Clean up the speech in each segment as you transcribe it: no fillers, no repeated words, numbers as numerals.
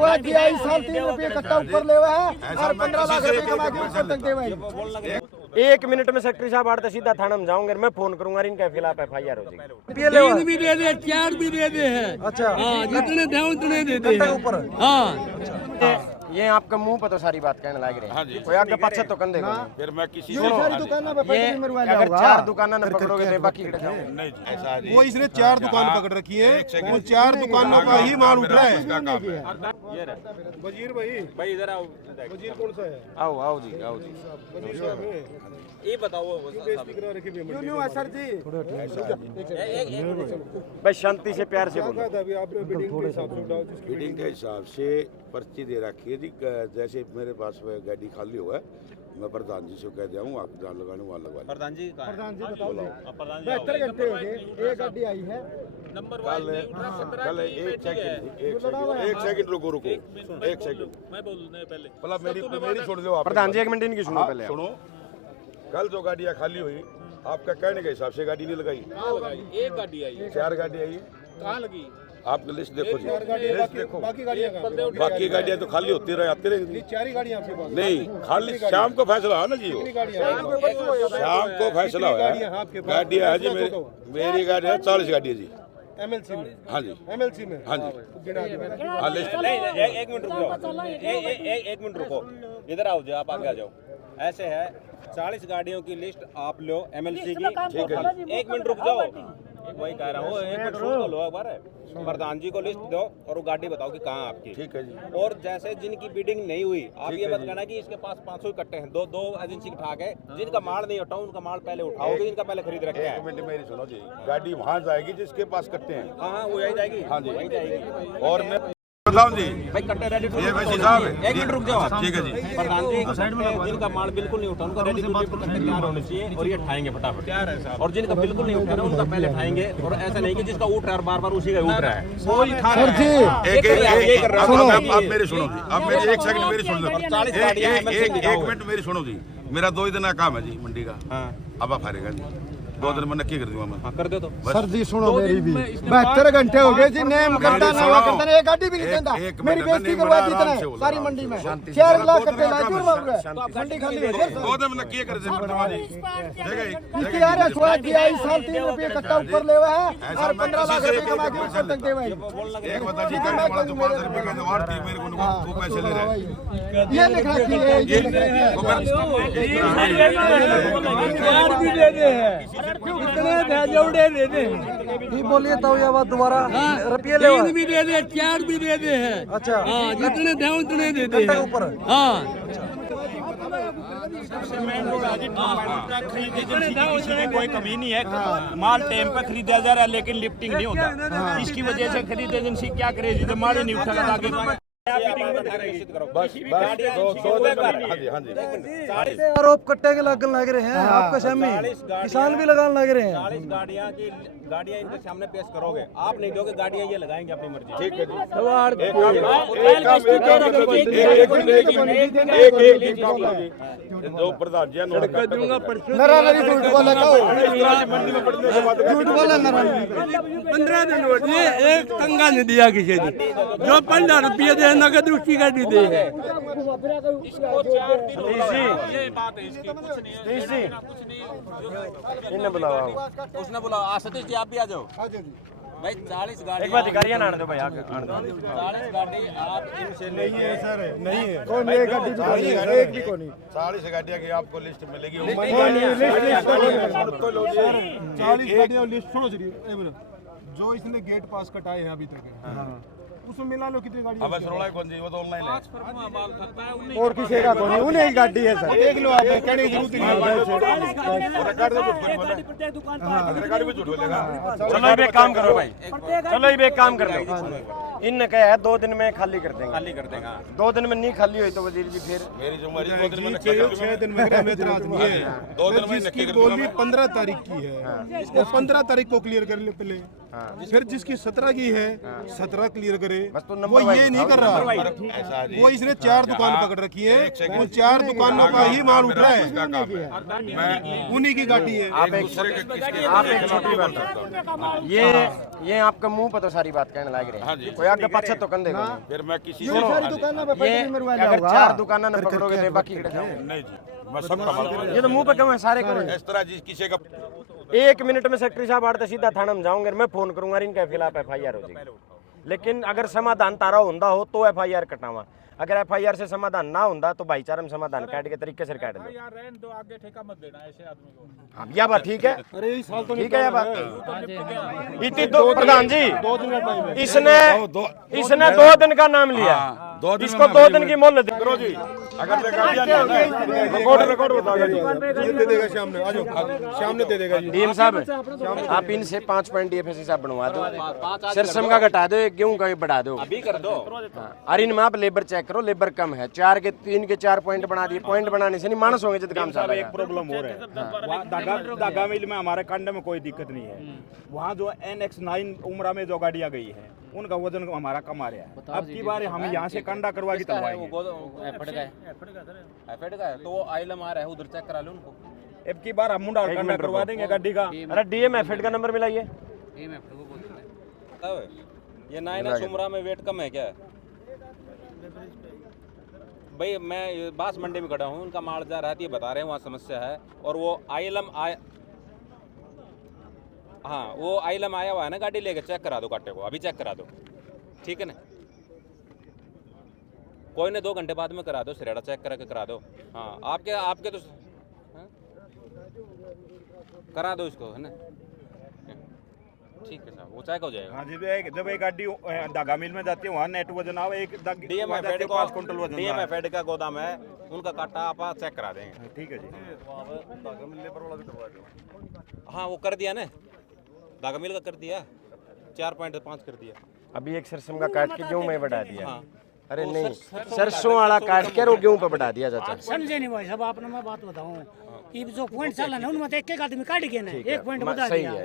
साल 3 रुपये कट्टा ऊपर ले हुआ है और 15 लाख रुपए कमा के ऊपर तक दे भाई। 1 मिनट में सेक्रेटरी साहब आते सीधा थाना में जाऊंगे, मैं फोन करूंगा, इनके खिलाफ FIR हो जाएगी। 3 भी दे दे, 4 भी दे दे है। अच्छा हाँ, जितने दे उतने दे दे ऊपर। हाँ, ये आपका मुंह पर तो सारी बात कहने लग रहे हैं, कोई आगे पीछे तो कंधे को फिर मैं किसी सारी दुकानों पे ये अगर 4 दुकानों ने पकड़ोगे तो बाकी नहीं ऐसा है वो इसने 4 दुकान पकड़ रखी है, वो 4 दुकानों का ही माल उठ रहा है। वजीर भाई इधर आओ। वजीर कौन सा है? आओ जी। ये बताओ सर जी भाई शांति से प्यार से बोलो। बिल्डिंग के हिसाब से पर्ची दे रखी है जी। जैसे मेरे पास गाड़ी खाली हुआ है, मैं प्रधान जी से कह दिया हूँ, आप जान लगाने वहाँ लगवा। प्रधान जी बताओ 72 घंटे हो गए, एक गाड़ी आई है। कल एक सेकंड रुको 1 सेकंड मैं बोलने पहले मेरी छोड़ दो। प्रधान जी 1 मिनट इनकी सुनो पहले। सुनो, कल जो गाड़ियाँ खाली हुई आपका कहने के हिसाब से गाड़ी नहीं लगाई। एक गाड़ी आई, 4 गाड़ी आई है। कहाँ लगी? आपकी लिस्ट देखो जी, लिस्ट देखो। बाकी गाड़ियाँ बाकी गाड़ियाँ तो खाली होती रहे, आती रहेंगी। 4 ही गाड़ियाँ आपके पास? नहीं, खाली शाम को फैसला है ना जी। वो शाम को फैसला है। गाड़ियाँ है जी मेरी गाड़ी है 40 गाड़ी है जी। MLC में? हाँ जी MLC में? हाँ जी। हाँ लिस्ट। एक मिनट रुको, एक मिनट रुको, इधर आओ जी, आप आगे आ जाओ। ऐसे है 40 गाड़ियों की लिस्ट आप लो MLC की। ठीक है। 1 मिनट रुक जाओ, वही कह रहा हूँ, 1 मिनट सुन तो लो एक बार। प्रधान जी को लिस्ट दो और वो गाड़ी बताओ कि कहाँ आपकी। ठीक है जी। और जैसे जिनकी बिडिंग नहीं हुई, आप ये मत कहना कि इसके पास 500 इकट्ठे हैं। दो एजेंसी ठाक है, जिनका माल नहीं उठाओ उनका माल पहले उठाओगे, जिनका पहले खरीद रखे हैं। 1 मिनट मेरी सुनो जी, गाड़ी वहाँ जाएगी जिसके पास कट्टे हैं। हाँ वो यही जाएगी। हाँ जी वही जाएगी। और मैं बताऊँ जी, भाई कट्टे रेडी टू ये वैसे साहब है। 1 मिनट रुक जाओ आप। ठीक है जी। प्रधान जी जिनका माल बिल्कुल नहीं उठा उनका रेडी टू लिफ्ट कट्टे तैयार होने चाहिए और ये उठाएंगे फटाफट। और जिनका बिल्कुल नहीं उठा ना उनका पहले उठाएंगे। और ऐसा नहीं कि जिसका उठ रहा है बार बार उसी का उठ रहा है। सर जी आप मेरी सुनो जी, आप मेरी 1 सेकंड मेरी सुन लो। 1 मिनट मेरी सुनो जी, मेरा 2 ही दिन का काम है जी मंडी का। अब आप हारेगा जी, 2 दिन में नक्की कर दूंगा मैं। कर दो तो सर जी सुनो मेरी भी 72 घंटे हो गए जी, नेम करता ना हुआ करता एक गाड़ी भी नहीं देता। मेरी बेइज्जती करवा दी इतने सारी मंडी में 4 लाख कट्टे लाजूर मांग रहे, मंडी खाली हो गई। 2 दिन में नक्की कर दे प्रधान जी। इसके यार सोया दिया इस साल 3 रुपये कट्टा ऊपर ले हुआ है और 15 लाख रुपए कमा के ऊपर तक दे भाई। एक बता जी, कहने वाला तो 5 रुपए का और मेरे को वो पैसे ले रहे हैं। ये लिख रखी है, ये लिख रखी है। भी दे दे है, इतने भेजौड़े दे दे। ये बोलिए तो ये बात दोबारा रुपये ले 3 भी दे दे, 4 भी दे दे है। अच्छा हाँ, जितने दे उतने दे दे है। ऊपर। हाँ, किसी की कोई कमी नहीं है, माल टाइम पे खरीदा जा रहा है लेकिन लिफ्टिंग नहीं होता। इसकी वजह से खरीद एजेंसी क्या करे जी, माल ही नहीं उठा आगे। आरोप कट्टे के लगन लग रहे हैं आपके सामने, किसान भी लगाने लग रहे हैं। 40 गाड़ियाँ इनके सामने पेश करोगे, आप नहीं दोगे गाड़ियाँ ये लगाएंगे अपनी मर्जी। ठीक है जी। जो प्रधान जी नरानरी झूठ बोला झूठ बोला नरानरी। 15 दिन हो गए, एक टंगा नहीं दिया किसी ने। जो 15 रुपये दे नगद उसकी गाड़ी दे है। इन्हें बुलाओ। उसने बोला आ सतीश जी आप भी आ जाओ भाई। 40 गाड़ी एक बार गाड़ियाँ ना आने दो भाई, आगे आने दो। 40 गाड़ी आप इनसे नहीं है सर, नहीं है। कौन एक गाड़ी भी कोनी है, एक भी कोनी। 40 गाड़ियाँ की आपको लिस्ट मिलेगी। 40 गाड़ियाँ लिस्ट छोड़ो जी। जो इसने गेट पास कटाए हैं अभी तक, उसमें मिला लो कितनी गाड़ी। अब सरोड़ा कौन जी, वो तो ऑनलाइन है। और किसी का कोनी, उन्हें ही गाड़ी है सर। देख लो आप, कहने की जरूरत नहीं है। रिकॉर्ड में झूठ बोल बोले, रिकॉर्ड में झूठ बोलेगा। चलो ये एक काम करो भाई, चलो ये एक काम कर लो। इनने कहा है 2 दिन में खाली कर देंगे। 2 दिन में नहीं खाली हुई तो वजीर जी फिर मेरी जिम्मेदारी 2 दिन में 6 दिन में हमें इतराज नहीं है। 2 दिन में जिसकी बोली 15 तारीख की है, वो 15 तारीख को क्लियर कर ले पहले। फिर जिसकी 17 की है 17 क्लियर करे। बस तो वो नंबर ये वाइज नहीं कर रहा, ऐसा जी, वो इसने 4 दुकान पकड़ रखी है, वो 4 दुकानों का ही माल उठ रहा है, मैं उन्हीं की गाड़ी है। आप एक छोटी बात बताओ, ये आपका मुंह पर तो सारी बात कहने लग रहे हैं, कोई आगे पीछे तो कंधे को नहीं। फिर मैं किसी ये सारी दुकानों पे ये पटरी मरवा अगर लिया 4 दुकान न पकड़ोगे तो बाकी कट जाओगे। नहीं जी, मैं सबका माल ये तो मुंह पे क्यों है, सारे करो। इस तरह जी किसी का 1 मिनट में सेक्रेटरी साहब आते सीधा थाना में जाऊंगे, मैं फोन करूंगा, इनके खिलाफ FIR हो जाएगी। लेकिन अगर समाधान तारा होंदा हो तो FIR कटावा, अगर FIR से समाधान ना होंदा तो भाईचारा में समाधान काट के तरीके से काट दो। हाँ, यह बात ठीक है, ठीक है यह बात। इतनी दो प्रधान जी, इसने 2 दिन का नाम लिया, 2 दिन इसको 2 दिन की मोहलत करो जी। अगर रिकॉर्ड बता ये दे देगा सामने, आ जाओ सामने दे देगा जी। डीएम साहब आप इनसे 5 पॉइंट DFSC साहब बनवा दो, सिरसम का घटा दो, गेहूं का बढ़ा दो, अभी कर दो। और इनमें आप लेबर चेक करो, लेबर कम है, 4 के 3 के 4 पॉइंट बना दिए। पॉइंट बनाने से नहीं मानस होंगे जब काम चलेगा। एक प्रॉब्लम हो रहा है वहाँ दागा मिल में हमारे कांडे में कोई दिक्कत नहीं है। वहाँ जो NX9 उमरा में जो गाड़ियाँ गई है उनका वजन हमारा कम आ रहा है। अब की बार हम यहाँ से कांडा करवा के चलवाएंगे। तो आइलम आ रहा है, उधर चेक करा लो उनको। अब की बार हम मुंडा कांडा करवा देंगे गाड़ी का। अरे डीएम एफेड का नंबर मिलाइए। ये 9X उमरा में वेट कम है क्या? भाई मैं बास मंडी में खड़ा हूँ, उनका माल जा रहा है, ये बता रहे हैं वहाँ समस्या है। और वो आइलम हाँ वो आइलम आया हुआ है ना, गाड़ी लेके चेक करा दो कांटे को, अभी चेक करा दो, ठीक है ना? कोई नहीं 2 घंटे बाद में करा दो, सिरेड़ा चेक करके करा दो। हाँ आपके तो हाँ? करा दो इसको, है ना? ठीक है साहब, वो चेक हो जाएगा। हाँ जब एक गाड़ी दागा मिल में जाती है वहाँ नेट वजन आओ, एक डीएम एफेड 5 कुंटल वजन, डीएम एफेड का गोदाम है, उनका काटा आप चेक करा देंगे। ठीक है जी। हाँ वो कर दिया ना, दागा मिल का कर दिया, 4.5 कर दिया। अभी एक सरसों का काट के गेहूं में बढ़ा दिया। अरे नहीं, सरसों वाला काट के और गेहूं पे बढ़ा दिया चाचा। समझे नहीं भाई साहब, आपने मैं बात बताऊं, ये जो पॉइंट चल रहा है उनमें एक आदमी काट के ना 1 पॉइंट बता सही दिया। है,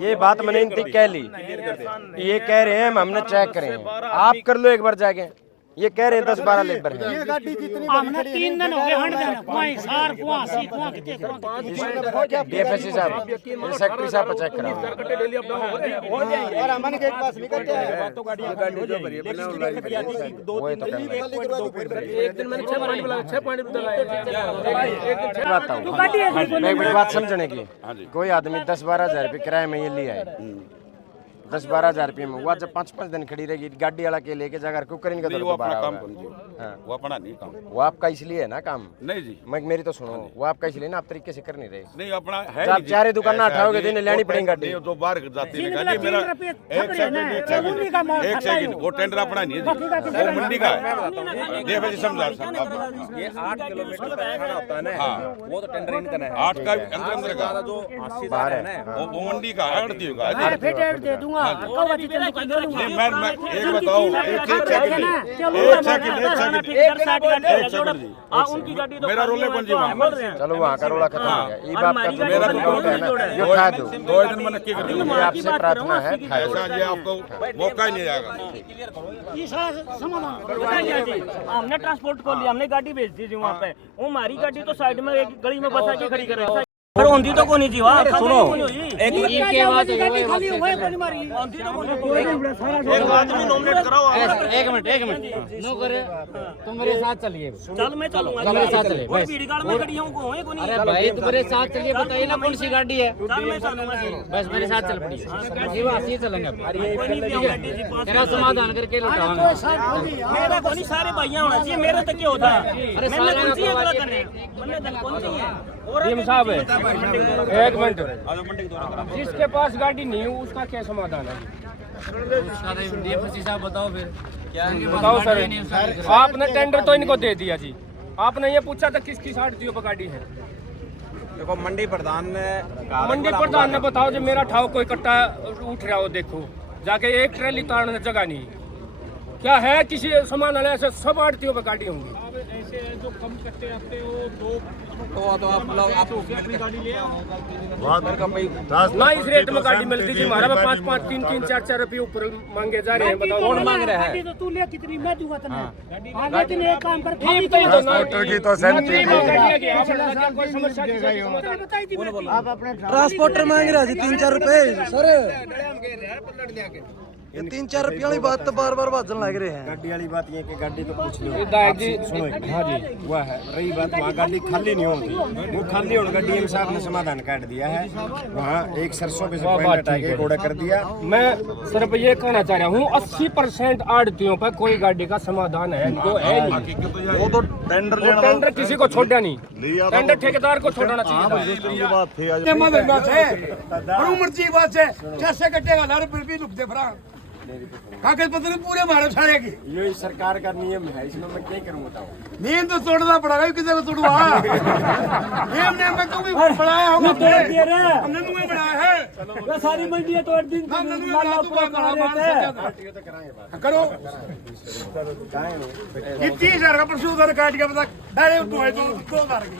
ये बात मैंने इनकी कह ली। ये कह रहे हैं हमने चेक करें, आप कर लो एक बार जाके। ये कह रहे हैं 10-12 लेबर हैं। ये गाड़ी जितनी हमने 3 दिन हो गए हंड देना, कोई सार कोई सी कोई किते DFSC साहब, सेक्रेटरी साहब को चेक कराओ। और अमन के पास भी करते हैं तो गाड़ियाँ खाली हो जाएगी। वो तो एक दिन मैंने 6 पॉइंट मैं एक बात समझने की, कोई आदमी 10-12 हज़ार रुपये किराए में ये लिया है, 10-12 हज़ार रुपये में वो जब 5-5 दिन खड़ी रहेगी गाड़ी वाला के लेके जाकर क्यों करेंगे? वो अपना काम वो अपना नहीं काम, वो आपका इसलिए है ना काम। नहीं जी, मैं मेरी तो सुनो, वो आपका इसलिए ना, आप तरीके से कर नहीं रहे। नहीं अपना है। आप 4 दुकान ना उठाओगे दिन लेनी पड़ेगी गाड़ी। जो बाहर जाती है गाड़ी, मेरा एक सेकंड, वो टेंडर अपना नहीं है जी, वो मंडी का है। देखो जी समझा, ये 8 किलोमीटर का खाना होता है ना, वो तो टेंडर इनका है। 8 का अंदर का जो 80,000 है ना, वो मंडी का है, आड़ती होगा। मैं फिटेड दे दूंगा, कौवा जी तेरे को दे दूंगा। नहीं मैं एक बताओ, एक सेकंड जी, उनकी गाड़ी तो मेरा रोले कौन जी वहाँ? चलो वहाँ का रोला खत्म हो गया। ये बात का तो मेरा दुकान है ना, ये खा दो। 2 दिन में नक्की कर दूंगा। ये आपसे प्रार्थना है, खा दो। ऐसा ये आपको मौका ही नहीं आएगा। ये सारा समाधान हमने ट्रांसपोर्ट को लिया, हमने गाड़ी भेज दी थी वहाँ पे, वो हमारी गाड़ी तो साइड में एक गली में बसा के खड़ी कर रहे पर औंधी तो कोनी थी वहाँ। सुनो एक खाली हुआ है मारी औंधी तो एक आदमी नॉमिनेट कराओ। एक मिनट नो करे, तुम मेरे साथ चलिए। चल मैं चलूंगा, मेरे साथ चलिए। वो भीड़ गाड़ में खड़ी हूँ को है कोनी। अरे भाई तुम्हारे साथ चलिए, बताइए ना कौन सी गाड़ी है। चल मैं चलूंगा, बस मेरे साथ चल पड़िए, जी वहाँ से चलेंगे। कोई नहीं भी गाड़ी जी पास तेरा समाधान करके लौटाऊंगा। मेरा कोनी सारे भैया होना चाहिए, मेरे तक क्या होता है? मैंने कौन सी अगला करने मैंने दल कौन सी है? डीएम साहब एक मिनट, जिसके पास गाड़ी नहीं है उसका क्या समाधान है? उसका DFSC साहब बताओ फिर क्या बताओ सर, आपने टेंडर तो इनको दे दिया जी, आपने ये पूछा था किसकी साढ़ियों पर गाड़ी है? देखो मंडी प्रधान ने बताओ जो मेरा ठाव कोई कट्टा उठ रहा हो, देखो जाके एक ट्रेली तारने जगह नहीं क्या है, किसी सामान वाले ऐसे सब आड़तियों पर गाड़ी होंगी। हैं जो कम कट्टे आते हैं वो दो तो आप अपनी गाड़ी ले आओ। ना इस रेट में गाड़ी मिलती थी हमारा 5-5, 3-3, 4-4 रुपये ऊपर मांगे जा रहे हैं। बताओ कौन मांग रहा है? तो तू ले कितनी मैं दूंगा तुम्हें। हाँ लेकिन एक काम कर ट्रांसपोर्टर की तो सेंट्री आप अपने ट्रांसपोर्टर मांग रहा जी 3-4 रुपए सर। ये 3-4 रुपये वाली बात तो बार बार बाजन लग रहे हैं। गाड़ी वाली बात ये कि गाड़ी तो पूछ लो सुनो हाँ जी वह है रही बात वहाँ गाड़ी खाली नहीं होती वो खाली होने का डीएम साहब ने समाधान काट दिया है वहाँ एक सरसों पे से पॉइंट हटा के घोड़ा कर दिया। मैं सिर्फ ये कहना चाह रहा हूँ 80% आड़तियों पर कोई गाड़ी का समाधान है जो है नहीं। वो तो टेंडर किसी को छोड़ा नहीं, टेंडर ठेकेदार को छोड़ना चाहिए। उम्र की बात है कैसे कटेगा लारे फिर भी लुक दे फरा कागज पत्र पूरे मारे सारे की। ये सरकार का नियम है इसमें मैं क्या करूँ बताओ। नियम तो तोड़ना पड़ेगा किसी को तोड़वा नियम में तू भी बढ़ाया होगा हमने तुम्हें बढ़ाया है सारी मंडियां तोड़ दी करो ये 30,000 का परसों उधर काट के बता डायरेक्ट 2,000 की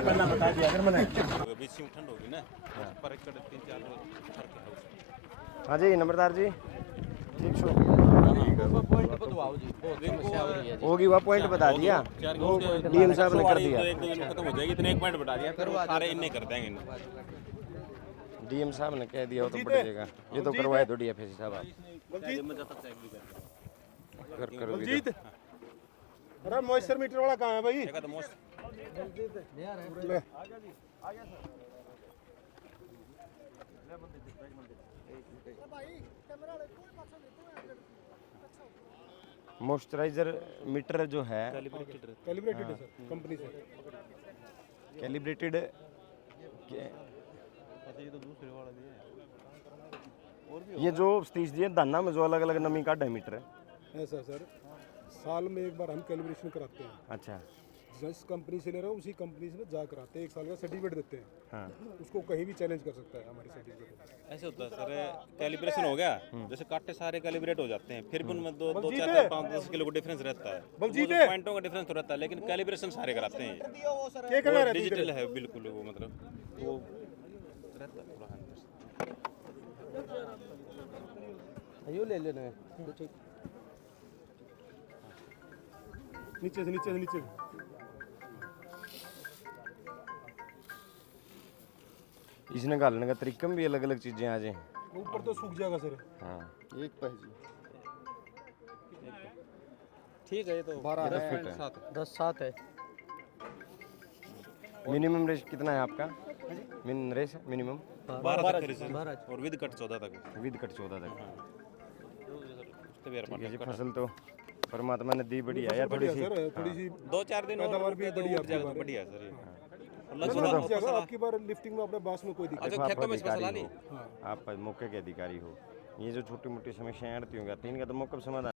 पहला बता दिया अगर मैंने ठंड होगी ना पर 3-4 हाँ जी नंबरदार जी ठीक छो होगी वह पॉइंट बता दिया डीएम साहब ने कर दिया खत्म हो जाएगी इतने एक पॉइंट बढ़ा दिया फिर वो सारे इन्हें कर देंगे। डीएम साहब ने कह दिया वो तो बढ़ जाएगा ये तो करवाए दो डीएफएसी साहब कर करो बलजीत अरे मॉइस्चर मीटर वाला कहाँ है भाई? मॉइस्चराइजर मीटर जो है कैलिब्रेटेड है सर कंपनी से कैलिब्रेटेड ये जो सतीश जी दाना में जो अलग अलग नमी का मीटर है ऐसा सर साल में एक बार हम कैलिब्रेशन कराते हैं। अच्छा जिस कंपनी से ले रहा हूँ उसी कंपनी से जा कराते हैं 1 साल का सर्टिफिकेट देते हैं। हाँ उसको कहीं भी चैलेंज कर सकता है हमारी सर्टिफिकेट। ऐसे होता है सर कैलिब्रेशन हो गया जैसे कांटे सारे कैलिब्रेट हो जाते हैं फिर भी उनमें 2-4-5-10 किलो का डिफरेंस रहता है पॉइंटों का डिफरेंस तो रहता है लेकिन कैलिब्रेशन सारे कराते हैं क्या करना रहता है डिजिटल है बिल्कुल वो मतलब वो रहता है थोड़ा यो ले लेना नीचे से नीचे इसने घालने का तरीका में भी अलग अलग चीजें आ जाए ऊपर तो सूख जाएगा सर। हाँ एक पैसे ठीक है ये तो 10-7 है। मिनिमम रेस कितना है आपका? रेस मिनिमम 12 तक और विद कट 14 तक विद कट 14 तक। ठीक है जी फसल तो परमात्मा ने दी बढ़िया है थोड़ी सी 2-4 दिन पैदावार भी बढ़िया बढ़िया सर आपकी बार लिफ्टिंग में अपने बास में कोई दिक्कत अच्छा खेतों में फसल आ रही आप मौके के अधिकारी हो ये जो छोटी मोटी समस्याएं आती होंगी इनका तो मौके पर समाधान